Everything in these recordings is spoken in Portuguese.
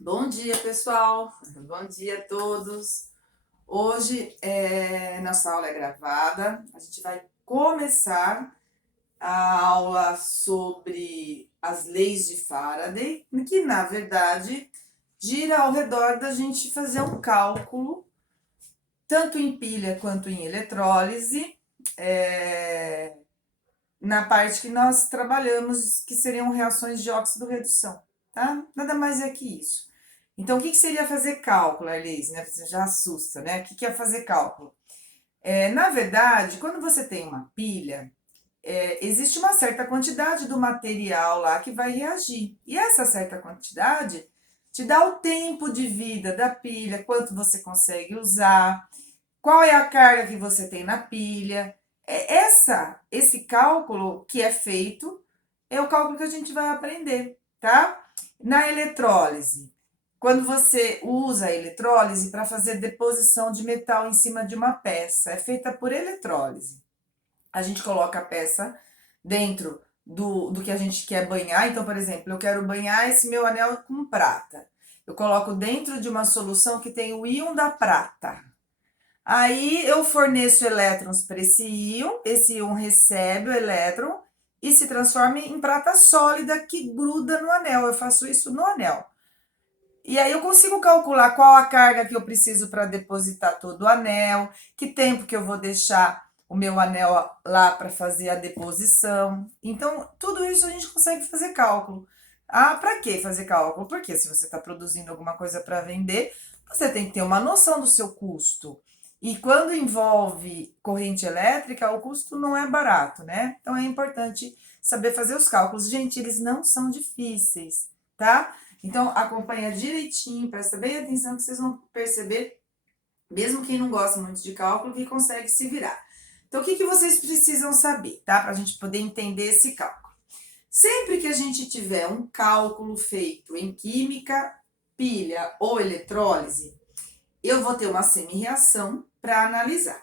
Bom dia, pessoal. Bom dia a todos. Hoje, nossa aula é gravada. A gente vai começar a aula sobre as leis de Faraday, que na verdade gira ao redor da gente fazer um cálculo, tanto em pilha quanto em eletrólise, na parte que nós trabalhamos, que seriam reações de óxido-redução, tá? Nada mais é que isso. Então, o que seria fazer cálculo, Arlise? Né? Você já assusta, né? O que é fazer cálculo? Na verdade, quando você tem uma pilha, existe uma certa quantidade do material lá que vai reagir. E essa certa quantidade te dá o tempo de vida da pilha, quanto você consegue usar, qual é a carga que você tem na pilha. Esse cálculo que é feito é o cálculo que a gente vai aprender, tá? Na eletrólise, quando você usa a eletrólise para fazer deposição de metal em cima de uma peça, é feita por eletrólise. A gente coloca a peça dentro do que a gente quer banhar. Então, por exemplo, eu quero banhar esse meu anel com prata. Eu coloco dentro de uma solução que tem o íon da prata. Aí eu forneço elétrons para esse íon recebe o elétron e se transforma em prata sólida que gruda no anel. Eu faço isso no anel. E aí eu consigo calcular qual a carga que eu preciso para depositar todo o anel, que tempo que eu vou deixar o meu anel lá para fazer a deposição. Então, tudo isso a gente consegue fazer cálculo. Ah, para que fazer cálculo? Porque se você está produzindo alguma coisa para vender, você tem que ter uma noção do seu custo. E quando envolve corrente elétrica, o custo não é barato, né? Então é importante saber fazer os cálculos. Gente, eles não são difíceis, tá? Então, acompanha direitinho, presta bem atenção que vocês vão perceber, mesmo quem não gosta muito de cálculo, que consegue se virar. Então, o que vocês precisam saber, tá? Para a gente poder entender esse cálculo. Sempre que a gente tiver um cálculo feito em química, pilha ou eletrólise, eu vou ter uma semi-reação para analisar.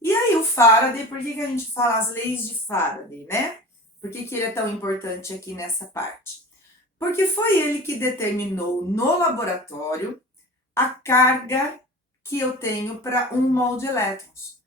E aí, o Faraday, por que a gente fala as leis de Faraday, né? Por que ele é tão importante aqui nessa parte? Porque foi ele que determinou no laboratório a carga que eu tenho para 1 mol de elétrons.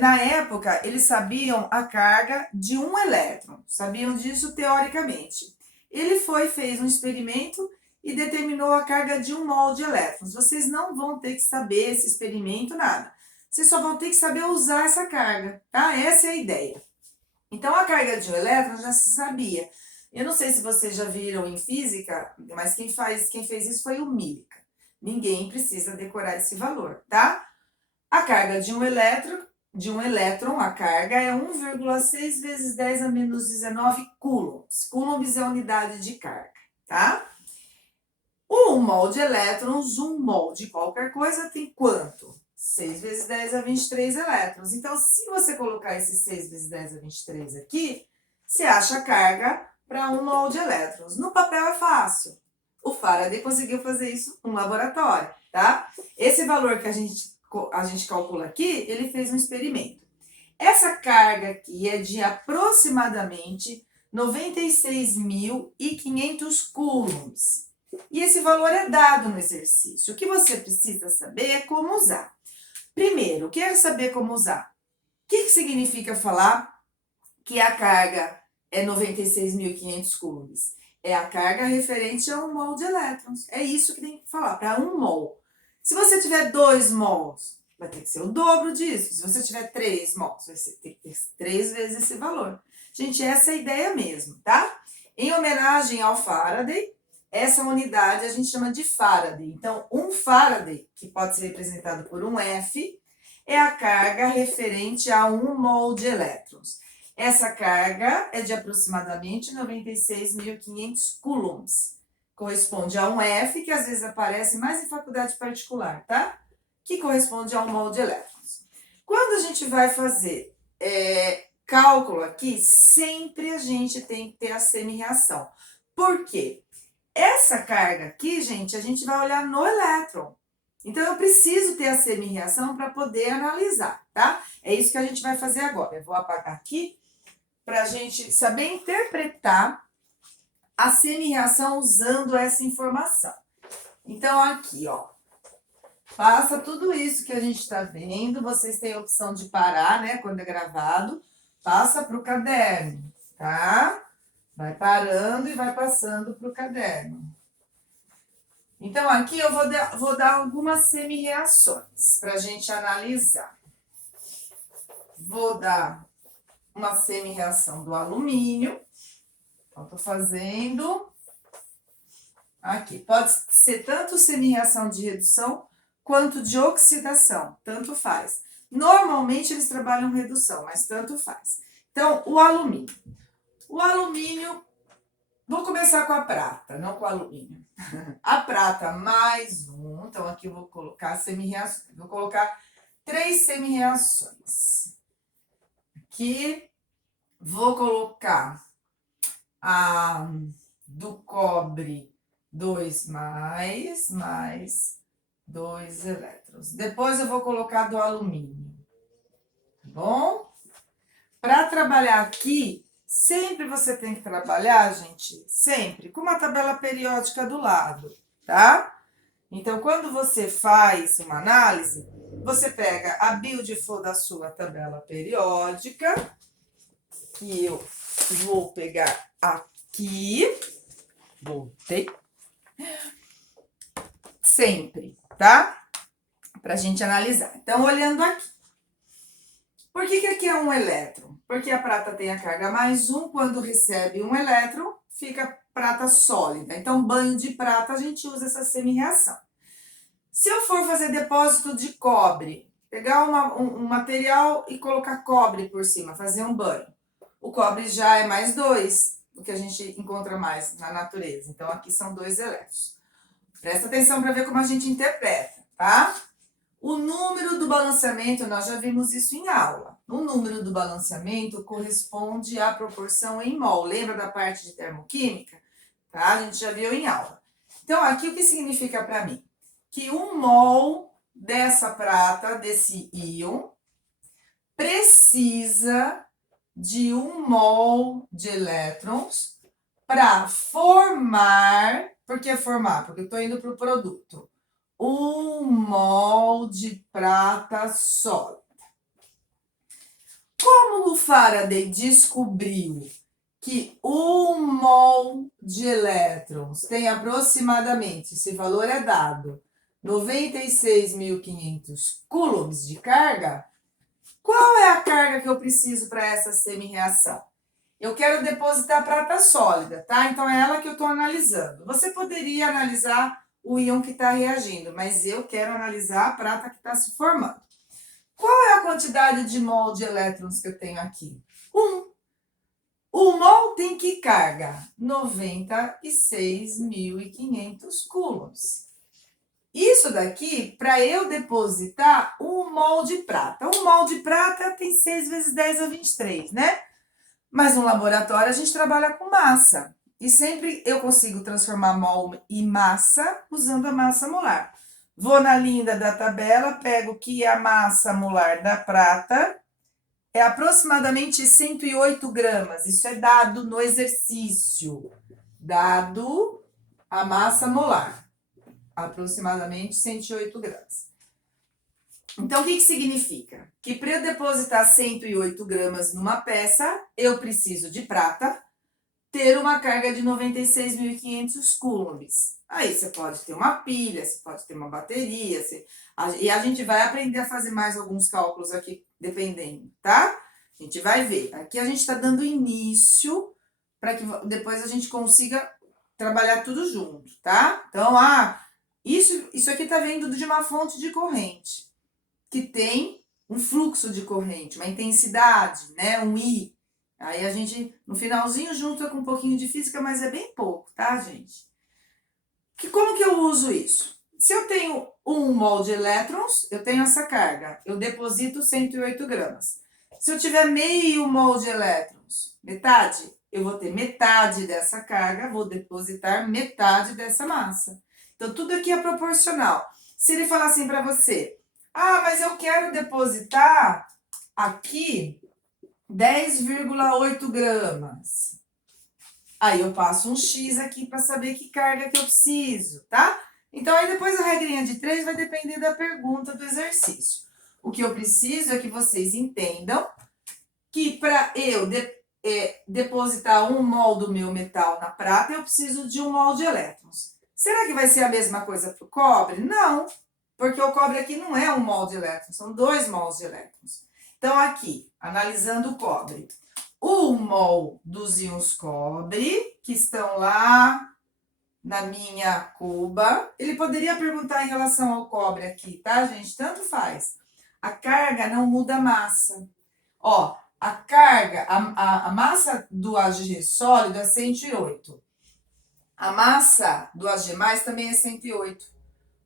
Na época, eles sabiam a carga de um elétron, sabiam disso teoricamente. Ele fez um experimento e determinou a carga de 1 mol de elétrons. Vocês não vão ter que saber esse experimento, nada. Vocês só vão ter que saber usar essa carga, tá? Essa é a ideia. Então, a carga de um elétron já se sabia. Eu não sei se vocês já viram em física, mas quem fez isso foi o Millikan. Ninguém precisa decorar esse valor, tá? A carga de um elétron, a carga é 1,6 vezes 10 a menos 19 coulombs. Coulombs é a unidade de carga, tá? 1 mol de elétrons, 1 mol de qualquer coisa tem quanto? 6 vezes 10 a 23 elétrons. Então, se você colocar esses 6 vezes 10 a 23 aqui, você acha a carga para 1 mol de elétrons. No papel é fácil. O Faraday conseguiu fazer isso no laboratório, tá? Esse valor que a gente calcula aqui, ele fez um experimento. Essa carga aqui é de aproximadamente 96.500 coulombs. E esse valor é dado no exercício. O que você precisa saber é como usar. Primeiro, quero saber como usar. O que significa falar que a carga é 96.500 coulombs? É a carga referente a 1 mol de elétrons. É isso que tem que falar, para 1 mol. Se você tiver 2 mols, vai ter que ser o dobro disso. Se você tiver 3 mols, vai ter que ter 3 vezes esse valor. Gente, essa é a ideia mesmo, tá? Em homenagem ao Faraday, essa unidade a gente chama de Faraday. Então, um Faraday, que pode ser representado por um F, é a carga referente a 1 mol de elétrons. Essa carga é de aproximadamente 96.500 coulombs. Corresponde a um F, que às vezes aparece mais em faculdade particular, tá? Que corresponde a 1 mol de elétrons. Quando a gente vai fazer cálculo aqui, sempre a gente tem que ter a semi-reação. Por quê? Essa carga aqui, gente, a gente vai olhar no elétron. Então, eu preciso ter a semi-reação para poder analisar, tá? É isso que a gente vai fazer agora. Eu vou apagar aqui para a gente saber interpretar a semi-reação usando essa informação. Então, aqui, ó, passa tudo isso que a gente está vendo. Vocês têm a opção de parar, né, quando é gravado. Passa para o caderno, tá? Vai parando e vai passando para o caderno. Então, aqui eu vou dar algumas semi-reações para a gente analisar. Vou dar uma semi-reação do alumínio. Então, tô fazendo aqui. Pode ser tanto semi-reação de redução quanto de oxidação, tanto faz. Normalmente eles trabalham redução, mas tanto faz. Então, o alumínio. O alumínio, vou começar com a prata, não com o alumínio. A prata mais um, então aqui eu vou colocar semi-reações. Vou colocar 3 semi-reações. Aqui, vou colocar a do cobre 2 mais 2 elétrons. Depois eu vou colocar do alumínio, tá bom? Para trabalhar aqui, sempre você tem que trabalhar, gente, sempre com uma tabela periódica do lado, tá? Então, quando você faz uma análise, você pega a beautiful da sua tabela periódica, que eu vou pegar aqui, voltei, sempre, tá? Pra gente analisar. Então, olhando aqui. Por que aqui é um elétron? Porque a prata tem a carga mais um, quando recebe um elétron, fica prata sólida. Então, banho de prata, a gente usa essa semi-reação. Se eu for fazer depósito de cobre, pegar um material e colocar cobre por cima, fazer um banho, o cobre já é mais 2, o que a gente encontra mais na natureza. Então, aqui são 2 elétrons. Presta atenção para ver como a gente interpreta, tá? O número do balanceamento, nós já vimos isso em aula. O número do balanceamento corresponde à proporção em mol. Lembra da parte de termoquímica? Tá? A gente já viu em aula. Então, aqui o que significa para mim? Que 1 mol dessa prata, desse íon, precisa de 1 mol de elétrons para formar... Por que formar? Porque eu estou indo para o produto. 1 mol de prata sólida. Como o Faraday descobriu que 1 mol de elétrons tem aproximadamente, esse valor é dado, 96.500 coulombs de carga, qual é a carga que eu preciso para essa semi-reação? Eu quero depositar prata sólida, tá? Então, é ela que eu estou analisando. Você poderia analisar o íon que está reagindo, mas eu quero analisar a prata que está se formando. Qual é a quantidade de mol de elétrons que eu tenho aqui? 1. O mol tem que carga? 96.500 coulombs. Isso daqui, para eu depositar 1 mol de prata. 1 mol de prata tem 6 vezes 10 a 23, né? Mas no laboratório a gente trabalha com massa. E sempre eu consigo transformar mol em massa usando a massa molar. Vou na linha da tabela, pego que a massa molar da prata é aproximadamente 108 gramas. Isso é dado no exercício. Dado a massa molar. Aproximadamente 108 gramas. Então, o que significa? Que para eu depositar 108 gramas numa peça, eu preciso de prata, ter uma carga de 96.500 coulombs. Aí você pode ter uma pilha, você pode ter uma bateria, e a gente vai aprender a fazer mais alguns cálculos aqui, dependendo, tá? A gente vai ver. Aqui a gente está dando início para que depois a gente consiga trabalhar tudo junto, tá? Então, isso aqui está vindo de uma fonte de corrente, que tem um fluxo de corrente, uma intensidade, né? Um I. Aí a gente, no finalzinho, junta com um pouquinho de física, mas é bem pouco, tá, gente? Como que eu uso isso? Se eu tenho 1 mol de elétrons, eu tenho essa carga. Eu deposito 108 gramas. Se eu tiver meio mol de elétrons, metade, eu vou ter metade dessa carga, vou depositar metade dessa massa. Então, tudo aqui é proporcional. Se ele falar assim para você, mas eu quero depositar aqui 10,8 gramas. Aí eu passo um X aqui para saber que carga que eu preciso, tá? Então, aí depois a regrinha de 3 vai depender da pergunta do exercício. O que eu preciso é que vocês entendam que para eu depositar 1 mol do meu metal na prata, eu preciso de 1 mol de elétrons. Será que vai ser a mesma coisa para o cobre? Não, porque o cobre aqui não é 1 mol de elétrons, são 2 mols de elétrons. Então, aqui, analisando o cobre, 1 mol dos íons cobre, que estão lá na minha cuba. Ele poderia perguntar em relação ao cobre aqui, tá, gente? Tanto faz. A carga não muda a massa. Ó, a carga, a massa do Ag sólido é 108. A massa do Ag+, também é 108.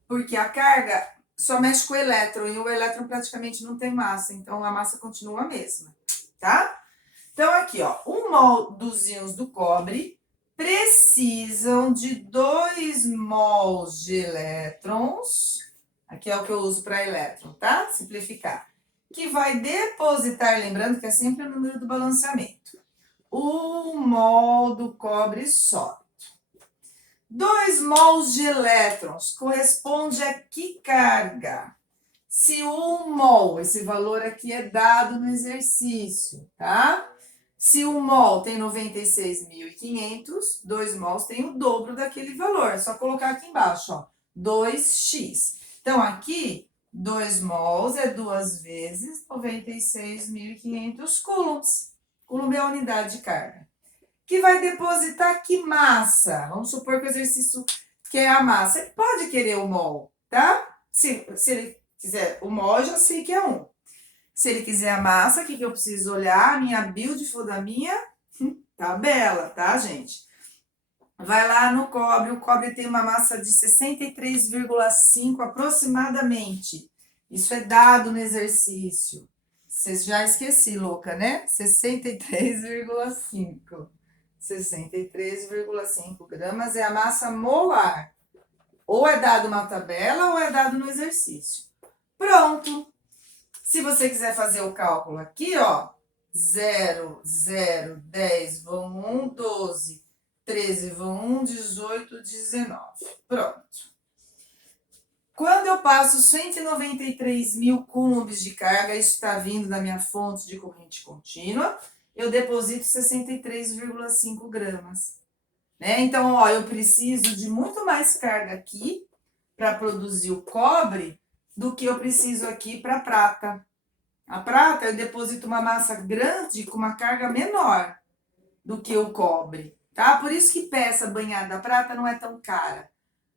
Porque a carga só mexe com o elétron, e o elétron praticamente não tem massa, então a massa continua a mesma, tá? Então, aqui, ó, 1 mol dos íons do cobre precisam de 2 mols de elétrons. Aqui é o que eu uso para elétron, tá? Simplificar. Que vai depositar, lembrando que é sempre o número do balanceamento. 1 mol do cobre sólido. 2 mols de elétrons corresponde a que carga? Se 1 mol, esse valor aqui é dado no exercício, tá? Se 1 mol tem 96.500, 2 mols tem o dobro daquele valor. É só colocar aqui embaixo, ó, 2x. Então, aqui, 2 mols é 2 vezes 96.500 coulombs. Coulomb é a unidade de carga. Que vai depositar que massa? Vamos supor que o exercício quer a massa. Ele pode querer o mol, tá? Se ele quiser o mol, eu já sei que é 1. Se ele quiser a massa, o que eu preciso olhar? A minha beautiful da minha tabela, tá, gente? Vai lá no cobre. O cobre tem uma massa de 63,5 aproximadamente. Isso é dado no exercício. Vocês já esqueci, louca, né? 63,5. 63,5 gramas é a massa molar. Ou é dado na tabela ou é dado no exercício. Pronto. Se você quiser fazer o cálculo aqui, ó, 0, 0, 10 vão 1, 12, 13 vão 1, 18, 19. Pronto. Quando eu passo 193 mil coulombs de carga, isso está vindo da minha fonte de corrente contínua, eu deposito 63,5 gramas. Né? Então, ó, eu preciso de muito mais carga aqui para produzir o cobre do que eu preciso aqui para a prata. A prata, eu deposito uma massa grande com uma carga menor do que o cobre, tá? Por isso que peça banhada prata não é tão cara.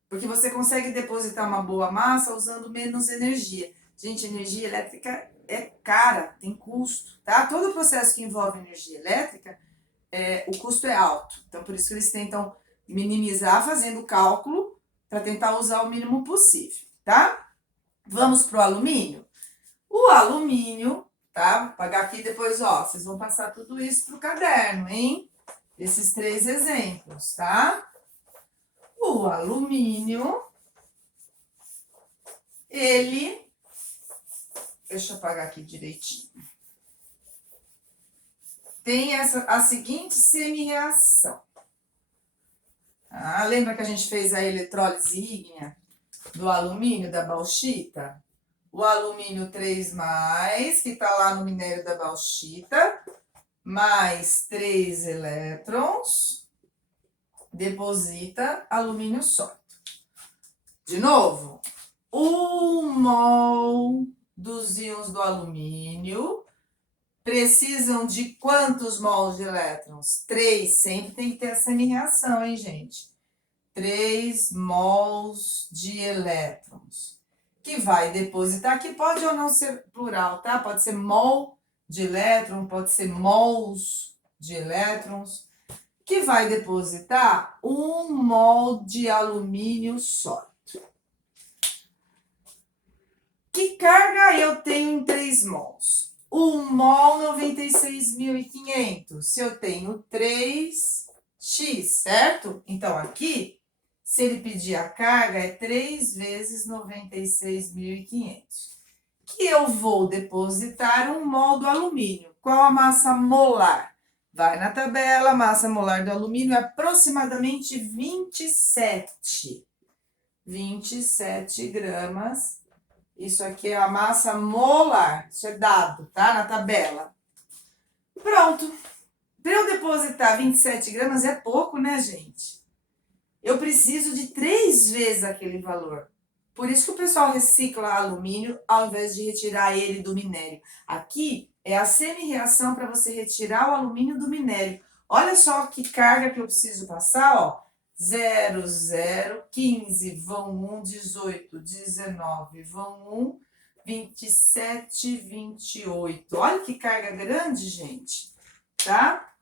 Porque você consegue depositar uma boa massa usando menos energia. Gente, energia elétrica é cara, tem custo, tá? Todo processo que envolve energia elétrica, o custo é alto. Então, por isso que eles tentam minimizar fazendo cálculo para tentar usar o mínimo possível, tá? Vamos para o alumínio? O alumínio, tá? Vou pagar aqui depois, ó, vocês vão passar tudo isso pro caderno, hein? Esses 3 exemplos, tá? O alumínio, ele... Deixa eu apagar aqui direitinho. Tem a seguinte semi-reação. Ah, lembra que a gente fez a eletrólise ígnea do alumínio, da bauxita? O alumínio 3+, que está lá no minério da bauxita, mais 3 elétrons, deposita alumínio sólido. De novo, 1 mol dos íons do alumínio precisam de quantos mols de elétrons? 3, sempre tem que ter a semi-reação, hein, gente? 3 mols de elétrons. Que vai depositar, que pode ou não ser plural, tá? Pode ser mol de elétron, pode ser mols de elétrons, que vai depositar 1 mol de alumínio sólido. Que carga eu tenho em 3 mols? 1 mol, 96.500. Se eu tenho 3x, certo? Então, aqui, se ele pedir a carga, é 3 vezes 96.500. Que eu vou depositar 1 mol do alumínio. Qual a massa molar? Vai na tabela, a massa molar do alumínio é aproximadamente 27. 27 gramas. Isso aqui é a massa molar, isso é dado, tá? Na tabela. Pronto. Para eu depositar 27 gramas é pouco, né, gente? Eu preciso de 3 vezes aquele valor. Por isso que o pessoal recicla alumínio ao invés de retirar ele do minério. Aqui é a semi-reação para você retirar o alumínio do minério. Olha só que carga que eu preciso passar, ó. 0, 0, 15, vão 1, 18, 19, vão 1, 27, 28. Olha que carga grande, gente, tá?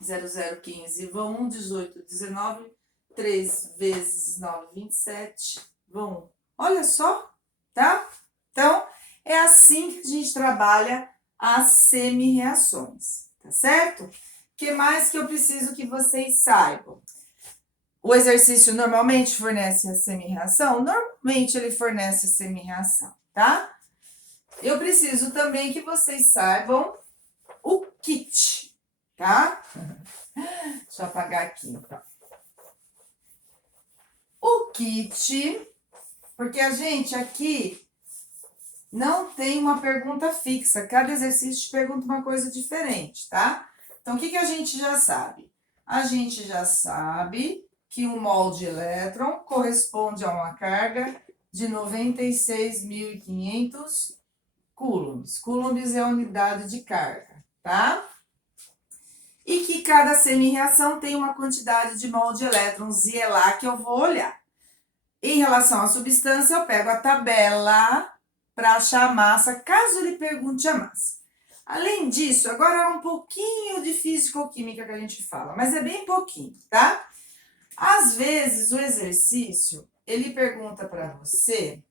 0, 0, 15, vão 1, 18, 19, 3 vezes 9, 27, vão 1. Olha só, tá? Então, é assim que a gente trabalha as semi-reações, tá certo? O que mais que eu preciso que vocês saibam? O exercício normalmente fornece a semi-reação? Normalmente ele fornece a semi-reação, tá? Eu preciso também que vocês saibam o kit, tá? Deixa eu apagar aqui, então. O kit, porque a gente aqui não tem uma pergunta fixa. Cada exercício te pergunta uma coisa diferente, tá? Então, o que a gente já sabe? A gente já sabe que um mol de elétron corresponde a uma carga de 96.500 coulombs. Coulombs é a unidade de carga, tá? E que cada semi-reação tem uma quantidade de mol de elétrons, e é lá que eu vou olhar. Em relação à substância, eu pego a tabela para achar a massa, caso ele pergunte a massa. Além disso, agora é um pouquinho de físico-química que a gente fala, mas é bem pouquinho, tá? Às vezes, o exercício, ele pergunta para você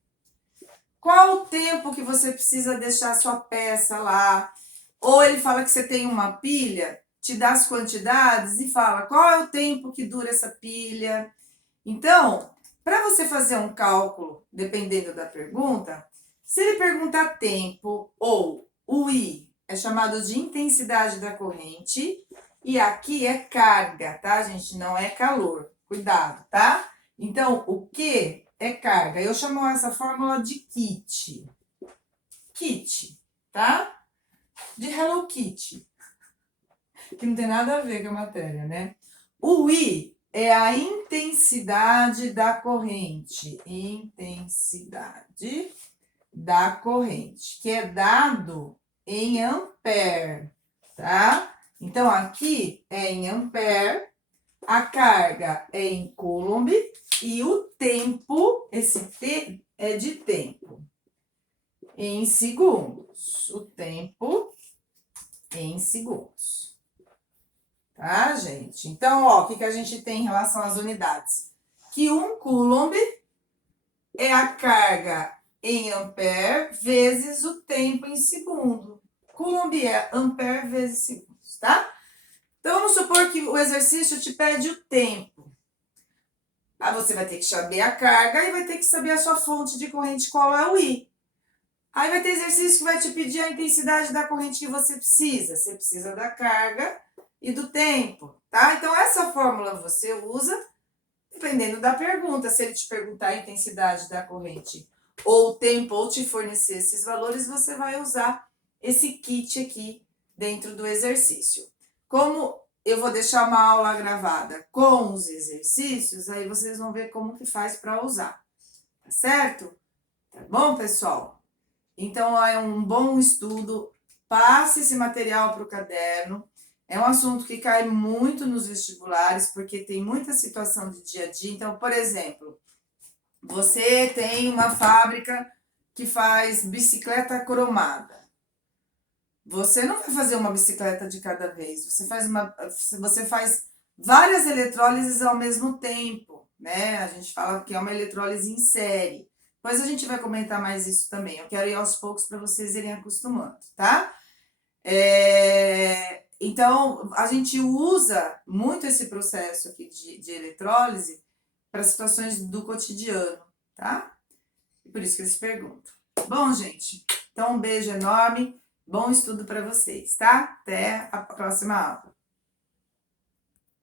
qual o tempo que você precisa deixar a sua peça lá, ou ele fala que você tem uma pilha, te dá as quantidades e fala qual é o tempo que dura essa pilha. Então, para você fazer um cálculo, dependendo da pergunta, se ele perguntar tempo ou o I é chamado de intensidade da corrente, e aqui é carga, tá, gente? Não é calor. Cuidado, tá? Então, o Q é carga. Eu chamo essa fórmula de kit. Kit, tá? De Hello Kitty. Que não tem nada a ver com a matéria, né? O I é a intensidade da corrente. Intensidade da corrente, que é dado em ampere, tá? Então, aqui é em ampere, a carga é em coulomb e o tempo, esse T é de tempo, em segundos. O tempo em segundos. Tá, gente? Então, ó, o que a gente tem em relação às unidades? Que um coulomb é a carga em ampere vezes o tempo em segundo. Coulomb é ampere vezes segundos, tá? Então, vamos supor que o exercício te pede o tempo. Aí você vai ter que saber a carga e vai ter que saber a sua fonte de corrente, qual é o I. Aí vai ter exercício que vai te pedir a intensidade da corrente que você precisa. Você precisa da carga e do tempo, tá? Então, essa fórmula você usa dependendo da pergunta. Se ele te perguntar a intensidade da corrente ou o tempo, ou te fornecer esses valores, você vai usar esse kit aqui dentro do exercício. Como eu vou deixar uma aula gravada com os exercícios, aí vocês vão ver como que faz para usar, tá certo? Tá bom, pessoal? Então, é um bom estudo, passe esse material para o caderno. É um assunto que cai muito nos vestibulares, porque tem muita situação de dia a dia. Então, por exemplo, você tem uma fábrica que faz bicicleta cromada. Você não vai fazer uma bicicleta de cada vez, você faz várias eletrólises ao mesmo tempo, né? A gente fala que é uma eletrólise em série. Depois a gente vai comentar mais isso também. Eu quero ir aos poucos para vocês irem acostumando, tá? Então, a gente usa muito esse processo aqui de eletrólise para situações do cotidiano, tá? E por isso que eles perguntam. Bom, gente, então um beijo enorme, bom estudo para vocês, tá? Até a próxima aula.